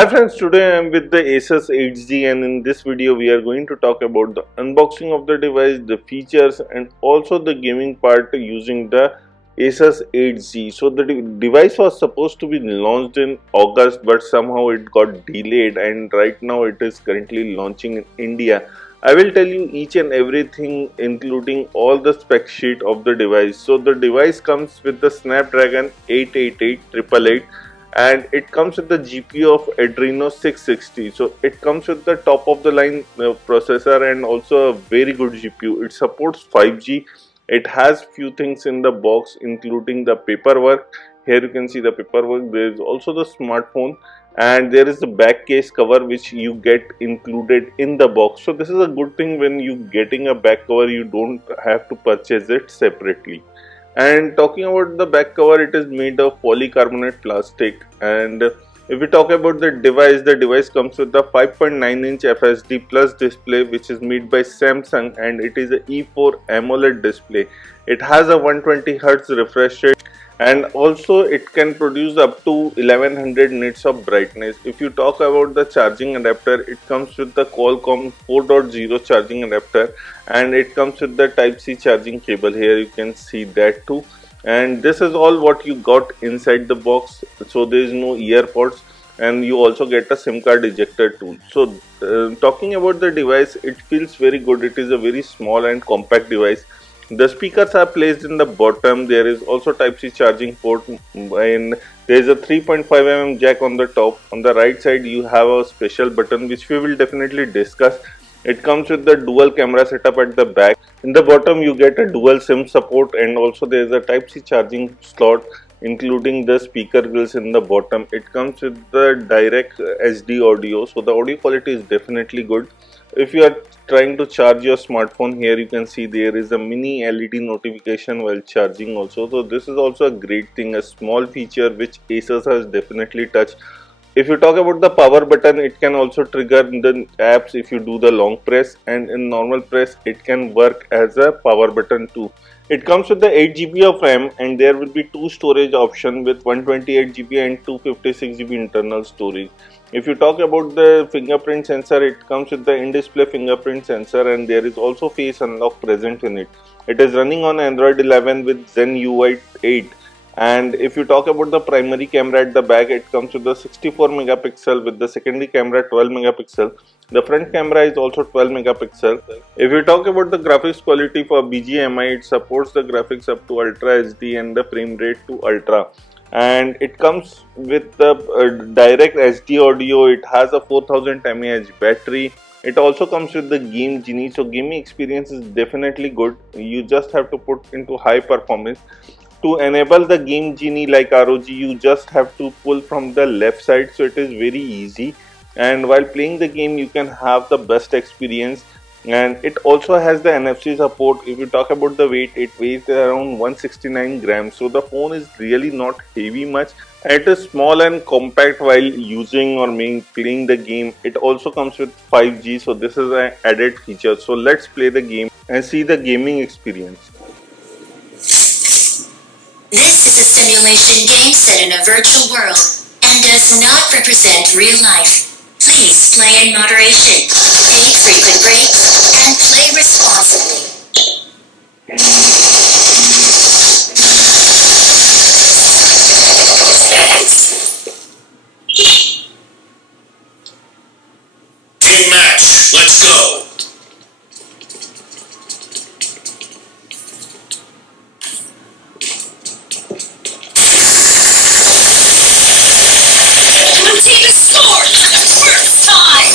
Hi friends, today I am with the ASUS 8G and in this video we are going to talk about the unboxing of the device, the features and also the gaming part using the ASUS 8G. So the device was supposed to be launched in August but somehow it got delayed and right now it is currently launching in India. I will tell you each and everything including all the spec sheet of the device. So the device comes with the Snapdragon 888 888 and it comes with the GPU of Adreno 660. So it comes with the top of the line processor and also a very good GPU. It supports 5G. It has few things in the box including the paperwork. Here you can see the paperwork. There is also the smartphone and there is the back case cover which you get included in the box. So this is a good thing. When you getting a back cover, you don't have to purchase it separately. And talking about the back cover, it is made of polycarbonate plastic. And if we talk about the device comes with the 5.9-inch FHD plus display which is made by Samsung and it is a E4 AMOLED display. It has a 120Hz refresh rate and also it can produce up to 1100 nits of brightness. If you talk about the charging adapter, it comes with the Qualcomm 4.0 charging adapter and it comes with the Type C charging cable. Here you can see that too. And this is all what you got inside the box. So there is no earpods and you also get a SIM card ejector tool. So talking about the device, it feels very good. It is a very small and compact device. The speakers are placed in the bottom. There is also Type C charging port and there is a 3.5mm jack on the top. On the right side you have a special button which we will definitely discuss. It comes with the dual camera setup at the back. In the bottom you get a dual SIM support and also there is a Type C charging slot including the speaker grills in the bottom. It comes with the direct SD audio, so the audio quality is definitely good. If you are trying to charge your smartphone, here you can see there is a mini LED notification while charging also. So this is also a great thing, a small feature which ASUS has definitely touched. If you talk about the power button, it can also trigger the apps if you do the long press, and in normal press it can work as a power button too. It comes with the 8GB of RAM and there will be two storage options with 128GB and 256GB internal storage. If you talk about the fingerprint sensor, it comes with the in-display fingerprint sensor and there is also face unlock present in it. It is running on Android 11 with ZenUI 8. And if you talk about the primary camera at the back, it comes with the 64 megapixel with the secondary camera 12 megapixel. The front camera is also 12 megapixel. If you talk about the graphics quality for BGMI, it supports the graphics up to Ultra HD and the frame rate to Ultra. And it comes with the direct SD audio. It has a 4000 mAh battery. It also comes with the Game Genie, so gaming experience is definitely good. You just have to put into high performance. To enable the Game Genie like ROG, you just have to pull from the left side, so it is very easy. And while playing the game, you can have the best experience. And it also has the NFC support. If you talk about the weight, it weighs around 169 grams. So the phone is really not heavy much. It is small and compact while using or playing the game. It also comes with 5G, so this is an added feature. So let's play the game and see the gaming experience. This is a simulation game set in a virtual world and does not represent real life. Please play in moderation, take frequent breaks, and play responsibly. Game match, let's go! Blue team has scored for the first time!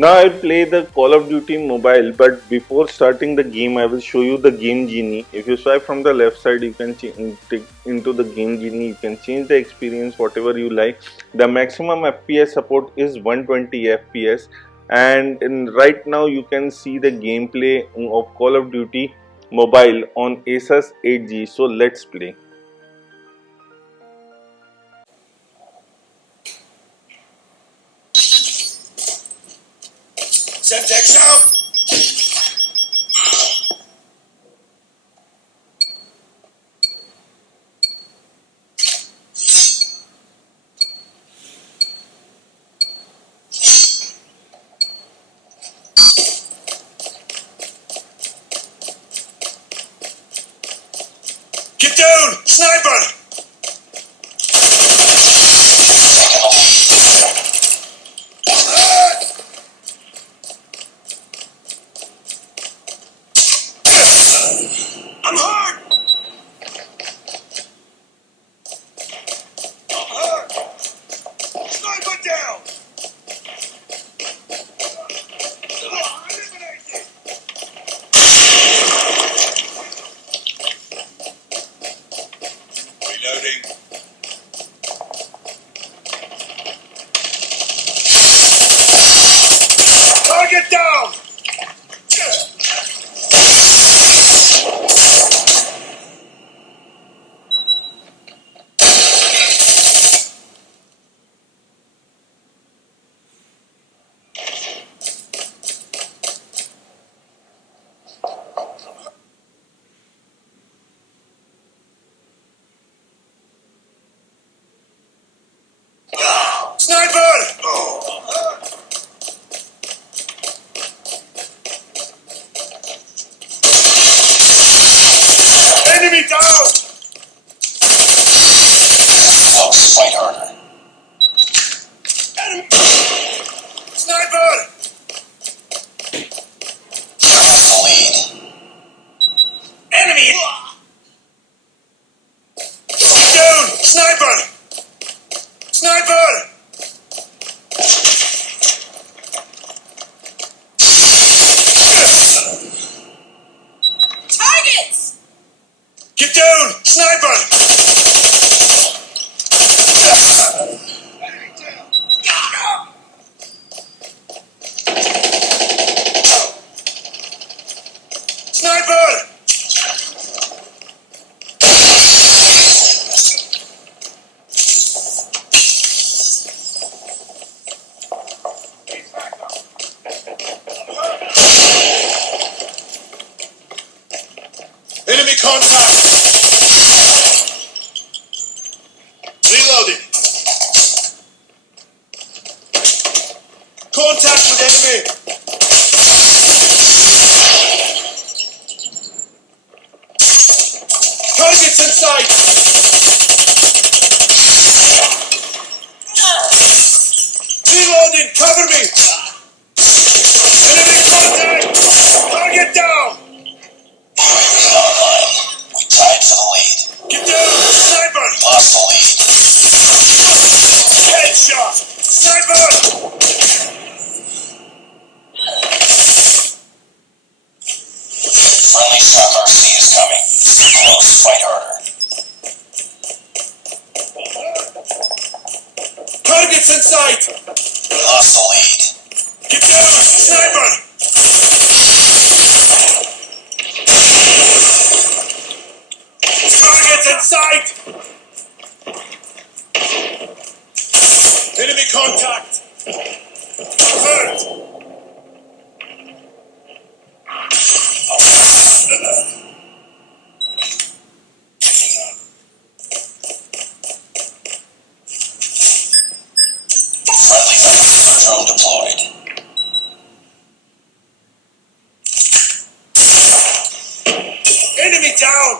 Now I'll play the Call of Duty mobile, but before starting the game I will show you the game genie. If you swipe from the left side, you can take into the game genie. You can change the experience whatever you like. The maximum FPS support is 120 FPS, and right now you can see the gameplay of Call of Duty mobile on ASUS 8G. So let's play. Semtex out! Get down! Sniper! I'm hurt! I'm hurt! Sniper down! Eliminated! Reloading. Target down! Sniper! Enemy down! Folks, fight harder. Enemy! Sniper! Lost the lead. Enemy! Down! Sniper! Sniper! Targets! Get down! Sniper! Sniper! Enemy contact! Reloading! Contact with enemy! Targets in sight! Reloading! Cover me! Enemy contact! Target down! Online. We tied for the lead. Get down! Sniper! Lost the lead. Headshot! Sniper! Friendly SMRC is coming. Stay close, fight harder. Targets in sight! We lost the lead. Get down! Sniper! Target in sight! Enemy contact! Hurt! Friendly Predator drone deployed. Enemy down!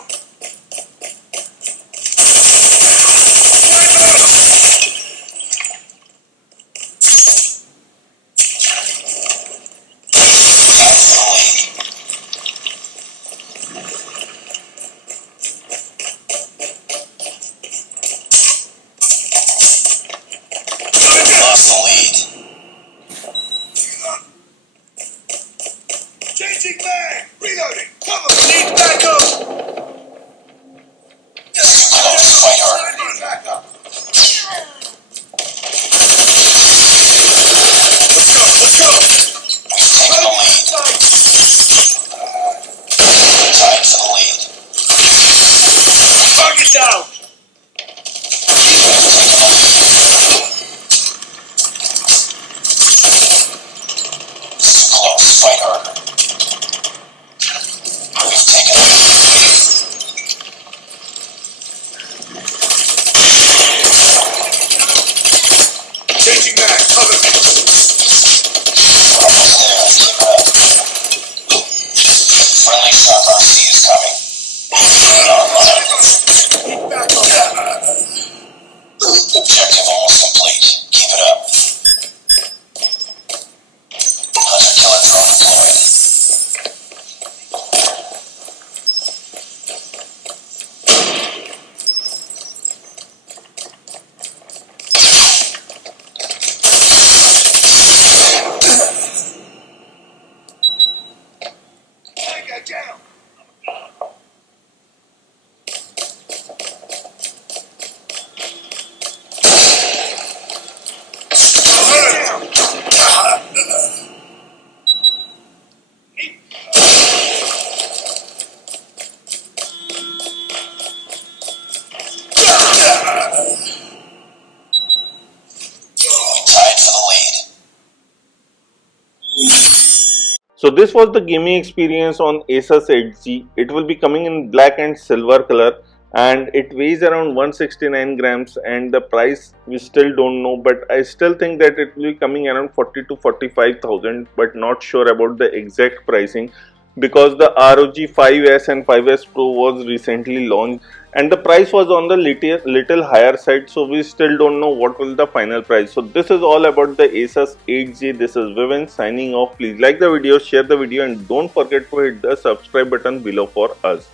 So this was the gaming experience on Asus 8G. It will be coming in black and silver color, and it weighs around 169 grams, and the price we still don't know, but I still think that it will be coming around 40 to 45,000, but not sure about the exact pricing, because the ROG 5S and 5S Pro was recently launched and the price was on the little higher side, so we still don't know what will the final price. So this is all about the Asus 8G. This is Vivin signing off. Please like the video, share the video, and don't forget to hit the subscribe button below for us.